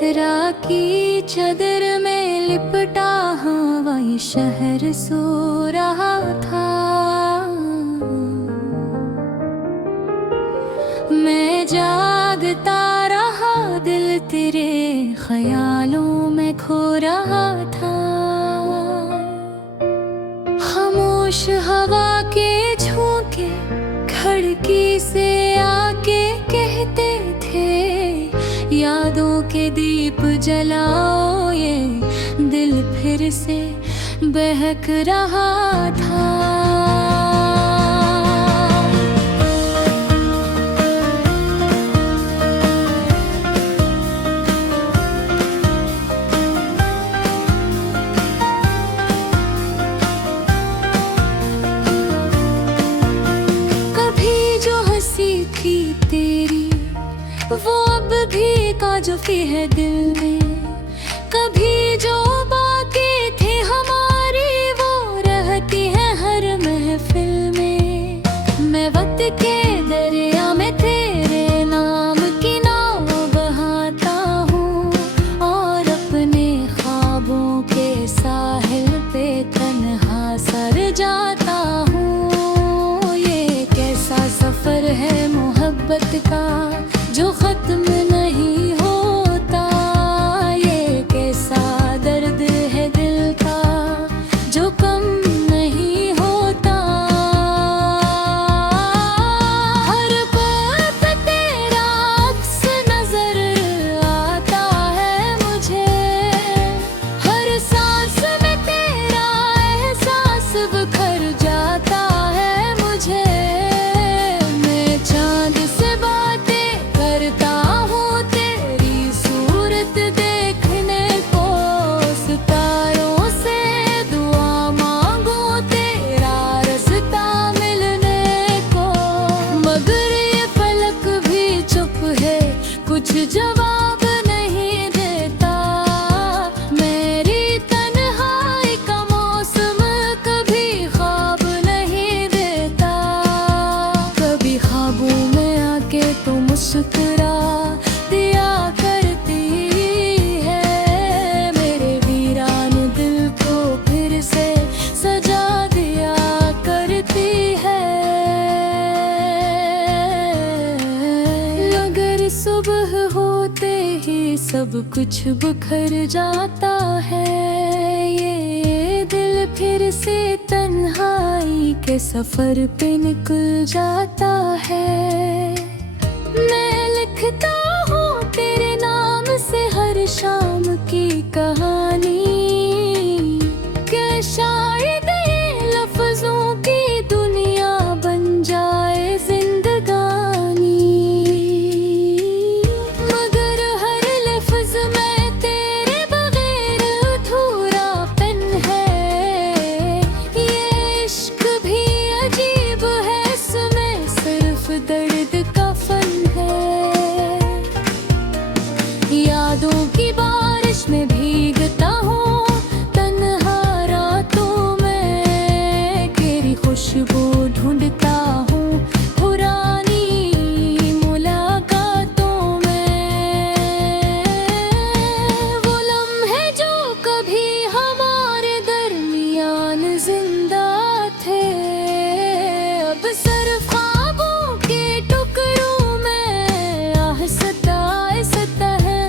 राखी चादर में लिपटा हवाई शहर सो रहा था। मैं जागता रहा, दिल तेरे ख्यालों में खो रहा था। खामोश हवा के झोंके खिड़की से आके कहते थे, यादों के दीप जलाओ, ये दिल फिर से बहक रहा था। कभी जो हंसी थी तेरी वो अब भी काजुफी है दिल में, कभी जो बातें थे हमारी वो रहती है हर महफिल में। मैं वक्त के दरिया में तेरे नाम की नाव बहाता हूँ और अपने ख्वाबों के साहिल पे तन्हा सर जाता हूँ। ये कैसा सफर है मोहब्बत का जो खत्म नहीं होता, ये कैसा दर्द है दिल का जो कम नहीं होता। हर पल पे तेरा अक्स नजर आता है मुझे, हर सांस में तेरा एहसास बिखर जाता है मुझे। मैं चांद से करता हूँ तेरी सूरत देखने को, सितारों से दुआ मांगू तेरा रास्ता मिलने को, मगर ये पलक भी चुप है, कुछ जवाब नहीं देता। मेरी तन्हाई का मौसम कभी ख्वाब नहीं देता। कभी ख्वाबों में आके तो मुस्कुरा दिया करती है, मेरे वीरान दिल को फिर से सजा दिया करती है। अगर सुबह होते ही सब कुछ बिखर जाता है, ये दिल फिर से तन्हाई के सफर पे निकल जाता है। मैं लिखता हूँ तेरे नाम से हर शाम की कहानी, क्या शायद ये लफ्जों की दुनिया बन जाए जिंदगानी। मगर हर लफ्ज में तेरे बगैर अधूरापन है, ये इश्क भी अजीब है, इसमें सिर्फ दर्द का फन है। यादों की बारिश में भीगता हूँ तन्हा रातों में, तेरी खुशबू ढूंढता हूँ पुरानी मुलाकातों में। वो लम्हे जो कभी हमारे दरमियान जिंदा थे, अब सिर्फ ख्वाबों के टुकड़ों में आहिस्ता आहिस्ता है।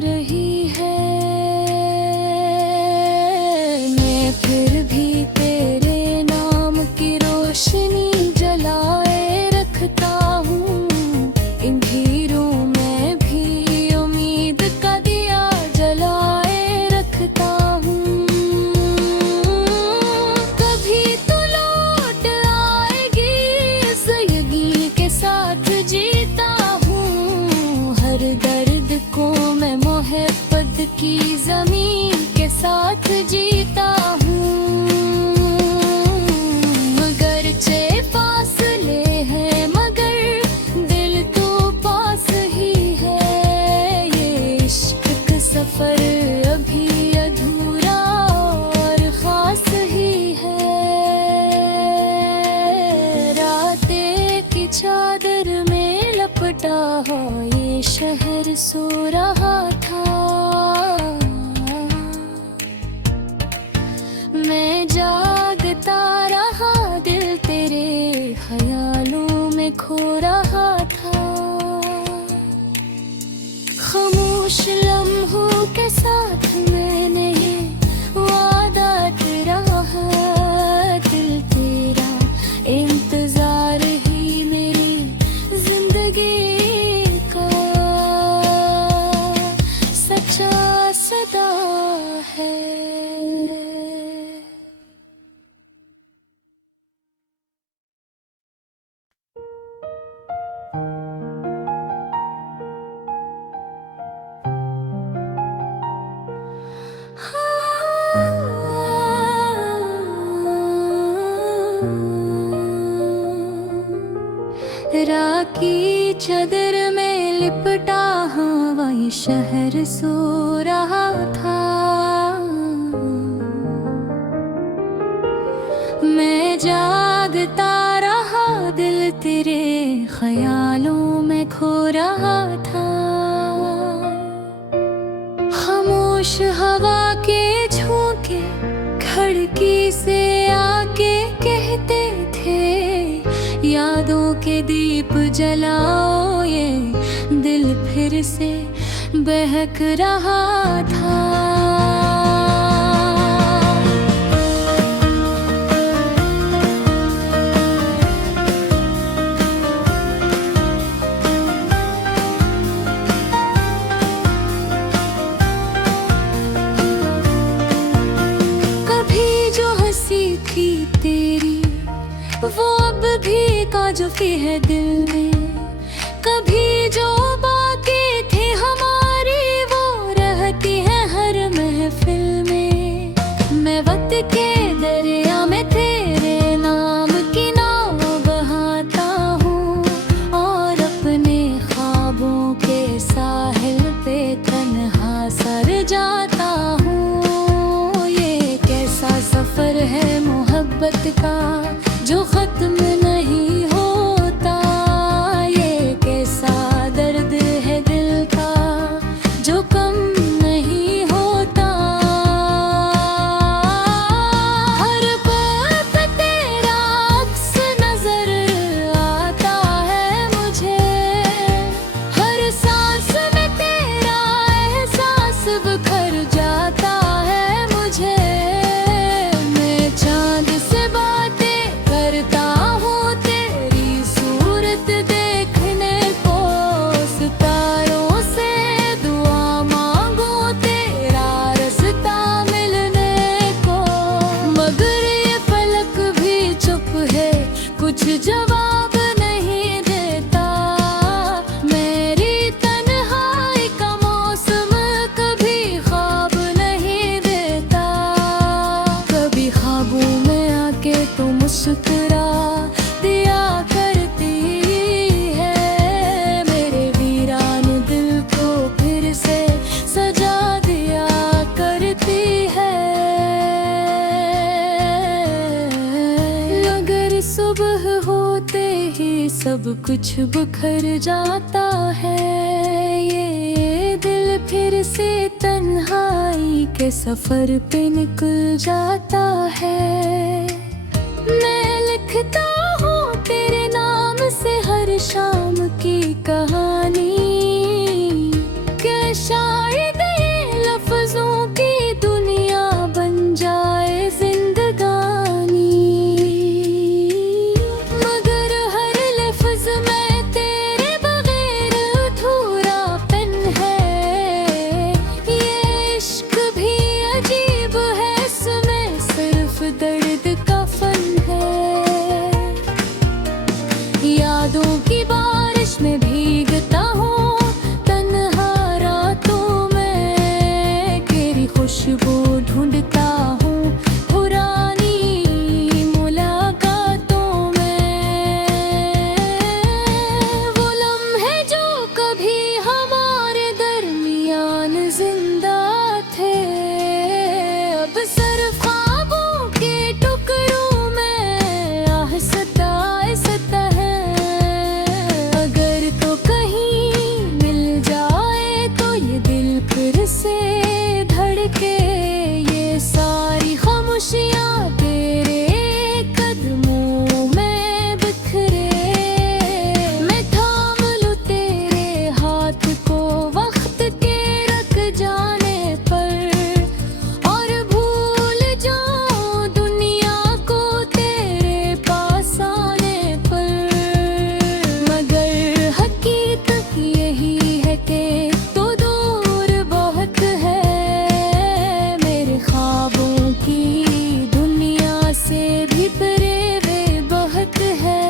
रही है। मैं फिर भी तेरे नाम की रोशनी जलाए रखता हूँ। इन हीरों में भी उम्मीद का दिया जलाए रखता हूँ। कभी तो लौट आएगी इस यकीन के साथ जीता हूँ। हर दर्द को मैं मोहब्बत की जमीन के साथ जीता हूँ। अगरचे फासले हैं मगर दिल तो पास ही है। ये इश्क का सफर अभी अधूरा और खास ही है। रातें की चादर में लपटा हो ये शहर सो रहा था। मैं जागता रहा, दिल तेरे ख्यालों में खो रहा था। खामोश लम्हों के साथ मैंने ये वादा तेरा है। दिल तेरा इंतजार ही मेरी जिंदगी का सच्चा सदा है। राखी चादर में लिपटा हवाई शहर सो रहा था। मैं जागता रहा, दिल तेरे ख्यालों में खो रहा था। खामोश हवा के झोंके खिड़की से आके कहते थे, यादों के दीप जलाओ ये दिल फिर से बहक रहा था। कभी जो हंसी थी तेरी वो अब भी काजुफी है दिल में। कभी जो बातें थे हमारी वो रहती है हर महफिल में। मैं वक्त के दरिया में तेरे नाम की नाव बहाता हूँ और अपने ख्वाबों के साहिल पे तन्हा सर जाता हूँ। ये कैसा सफर है मोहब्बत का जो खत्म नहीं होता। ये कैसा दर्द है दिल का जो कम नहीं होता। हर पल पे तेरा अक्स नजर आता है मुझे। हर सांस में तेरा एहसास बिखर जाता है मुझे। मैं चांद से बातें करता हूँ तेरी सूरत देखने को। सितारों से दुआ मांगू तेरा रास्ता मिलने को। मगर ये पलक भी चुप है, कुछ जवाब नहीं देता। मेरी तन्हाई का मौसम कभी ख्वाब नहीं देता। कभी ख्वाबों में आके तो मुस्कुरा दिया करती है। मेरे वीरान दिल को फिर से सजा दिया करती है। अगर सुबह होते ही सब कुछ बिखर जाता है। ये दिल फिर से तन्हाई के सफर पे निकल जाता है। मैं लिखता हूँ तेरे नाम से हर शाम की कहानी। क्या शायद ये लफ्जों की दुनिया बन जाए जिंदगानी, मगर हर लफ्ज में तेरे बगैर अधूरापन है। ये इश्क भी अजीब है, इसमें सिर्फ दर्द का फन है। यादों की बारिश में भीगता हूँ तन्हा रातों में, तेरी खुशबू ढूंढता हूँ पुरानी मुलाकातों में। वो लम्हे जो कभी हमारे दरमियान जिंदा थे, अब सिर्फ ख्वाबों के टुकड़ों में आहिस्ता आहिस्ता है। अगर तो कहीं मिल जाए तो ये दिल फिर से धड़के, ये सारी खामोशियाँ तेरे कदमों में बिखरे। मैं थाम लूँ तेरे हाथ को वक्त के रख जाने पर, और भूल जाऊँ दुनिया को तेरे पास आने पर। मगर हकीकत यही है कि तो दूर बहुत है, मेरे ख्वाबों की दुनिया से भी परे वे बहुत है।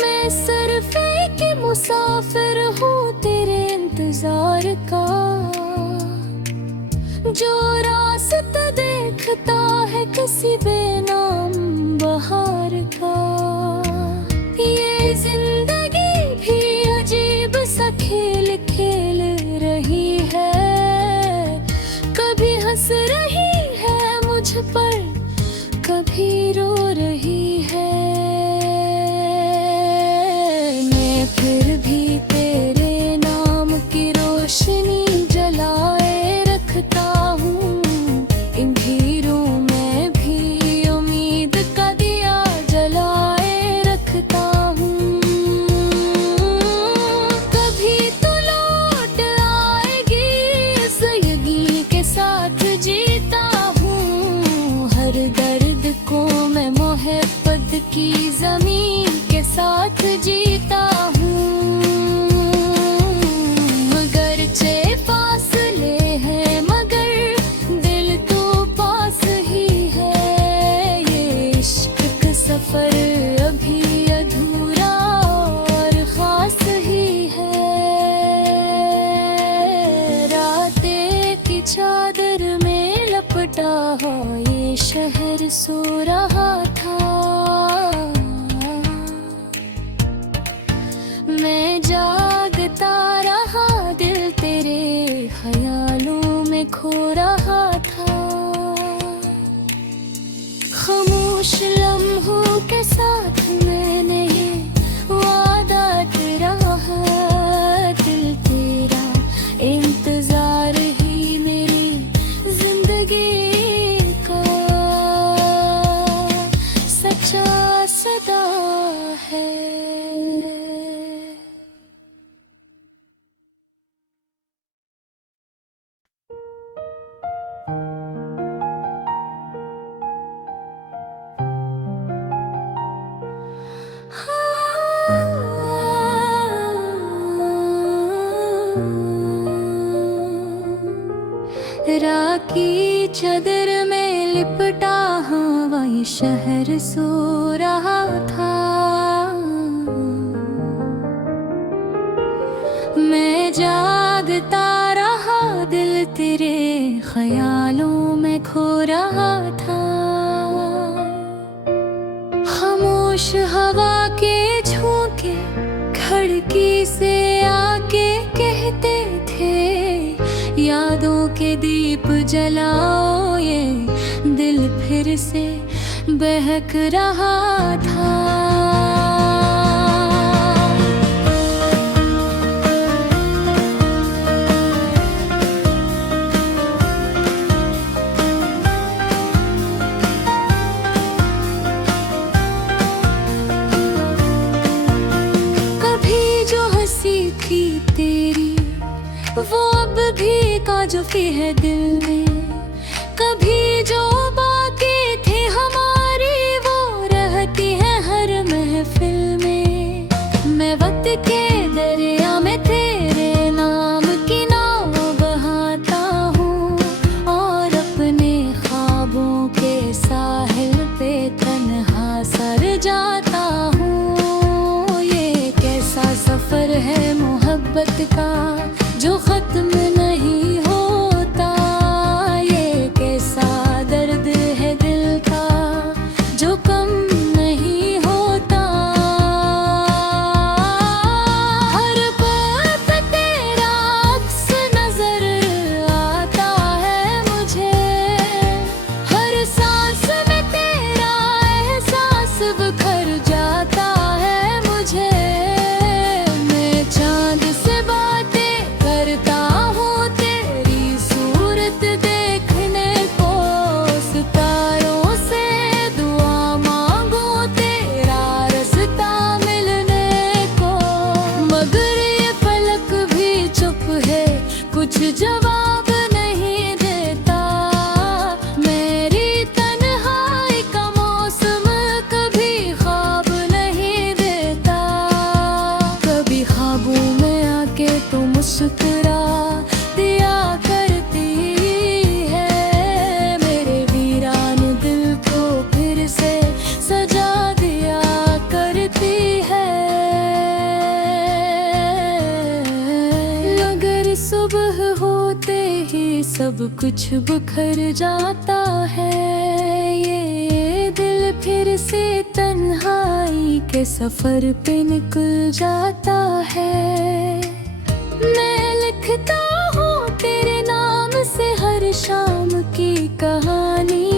मैं सिर्फ एक मुसाफिर हूँ तेरे इंतजार का, जो रास्ता देखता है किसी बेनाम बहार का। ये जिंदगी भी अजीब सा खेल खेल रही है, कभी हंस रही है मुझ पर, कभी रो रही है। मैं फिर भी तेरे नाम की रोशनी जलाए रखता हूँ, इन भीड़ों में भी उम्मीद का दिया जलाए रखता हूँ। कभी तो लौट आएगी इस यकीन के साथ जीता हूँ, हर दर्द को मैं मोहब्बत की जमीन के साथ जीता हूँ। अगरचे फासले हैं मगर दिल तो पास ही है, ये इश्क का सफर अभी अधूरा और खास ही है। रातें की चादर में लपटा हो ये शहर सो रहा था, मैं जागता रहा दिल तेरे ख्यालों में खो रहा था। खामोश लम्हों के साथ मैंने ये वादा तेरा है, दिल तेरा इंतजार ही मेरी जिंदगी का सच्चा सदा है। राखी चादर में लिपटा हवाई शहर सो रहा था, मैं जागता रहा दिल तेरे ख्यालों में खो रहा था। खामोश हवा के झोंके खिड़की से आके कहते थे, यादों के दीप जलाओ ये दिल फिर से बहक रहा था। कभी जो हंस तेरी वो अब भी काजुफी है दिल में। कभी जो बातें थे हमारी वो रहती है हर महफिल में। मैं वक्त के दरिया में तेरे नाम की नाव बहाता हूँ और अपने ख्वाबों के साहिल पे तन्हा सर जाता हूँ। ये कैसा सफर है मोहब्बत का जो खत्म नहीं होता। ये कैसा दर्द है दिल का जो कम नहीं होता। हर पल पे तेरा अक्स नजर आता है मुझे। हर सांस में तेरा एहसास बिखर जाता है मुझे। मैं चांद से बातें करता हूँ तेरी सूरत देखने को। सितारों से दुआ मांगू तेरा रास्ता मिलने को। मगर ये पलक भी चुप है कुछ जवाब नहीं देता। मेरी तन्हाई का मौसम कभी ख्वाब नहीं देता। कभी ख्वाबों में आके तो मुस्कुरा दिया करती है। मेरे वीरान दिल को फिर से सजा दिया करती है। मगर सुबह होते ही सब कुछ बिखर जाता है। ये दिल फिर से तन्हाई के सफर पे निकल जाता है। मैं लिखता हूँ तेरे नाम से हर शाम की कहानी।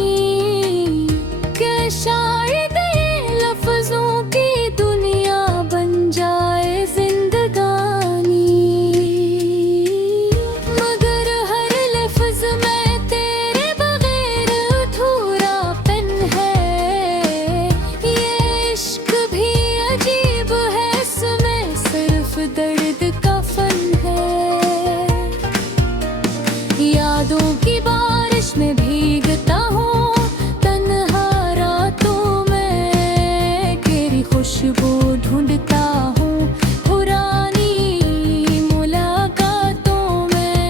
कि शायद ये लफ्जों की दुनिया बन जाए जिंदगानी। मगर हर लफ्ज में तेरे बगैर अधूरापन है। ये इश्क भी अजीब है इसमें सिर्फ दर्द का फन है। यादों की बारिश में भीगता हूँ तन्हा रातों में। तेरी खुशबू ढूंढता हूँ पुरानी मुलाकातों में।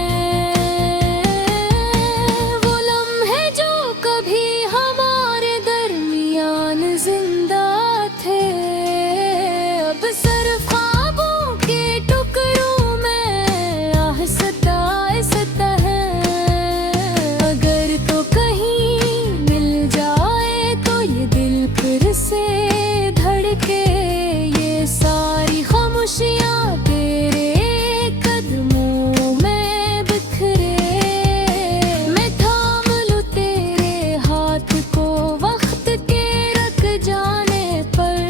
वो लम्हे जो कभी हमारे दरमियान जिंदा थे अब सिर्फ ख्वाबों के टुकड़ों में आहिस्ता आहिस्ता है। अगर तो कहीं मिल जाए तो ये दिल फिर से धड़के। ये सारी खामोशियाँ तेरे कदमों में बिखरे। मैं थाम लूँ तेरे हाथ को वक्त के रख जाने पर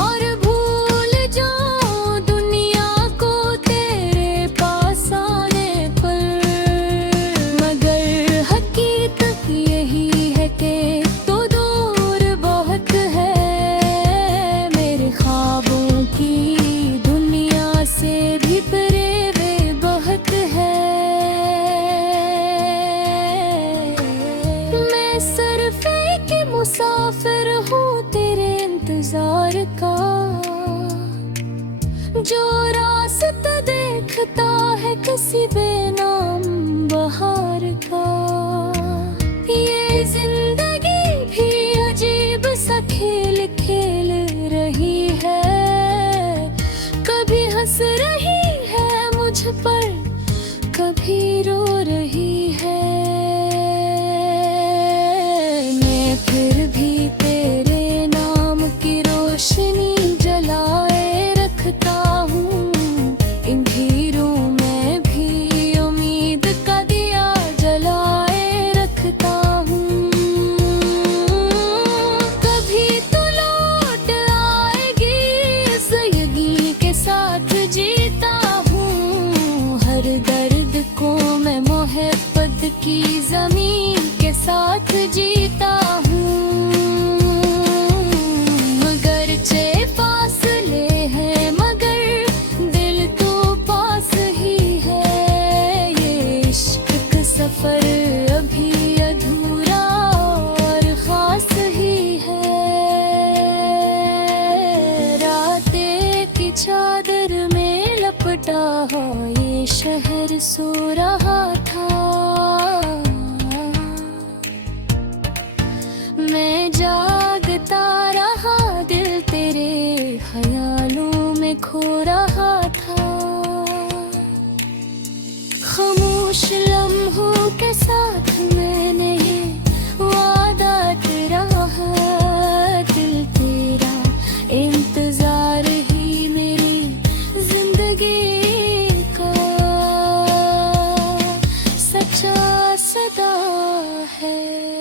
और भूल जाऊँ दुनिया को तेरे पास आने पर। मगर हकीकत यही है कि तो दूर बहुत है मेरे ख्वाबों की दुनिया से भी परे वे बहुत है। मैं सिर्फ एक मुसाफिर हूँ तेरे इंतजार का जो रास्ता देखता है किसी बेनाम बहार का। ये जिंदगी भी अजीब सा खेल खेल रही है। कभी हंस रही है मुझ पर कभी रो रही है। मैं फिर भी तेरे नाम की रोशनी जलाए रखता हूँ। इन हीरों में भी उम्मीद का दिया जलाए रखता हूँ। कभी तो लौट आएगी इस यकीन के साथ जीता हूँ। हर दर्द को मैं मोहब्बत की जमीन के साथ जीता हूँ। मगर चे फासले हैं मगर दिल तो टूटा हो ये शहर सो रहा था। मैं जागता रहा, दिल तेरे ख्यालों में खो रहा था। खामोश लम्हों के साथ मैंने ये वादा तेरा है, दिल तेरा इंतजार ही मेरी जिंदगी का सच्चा सदा है।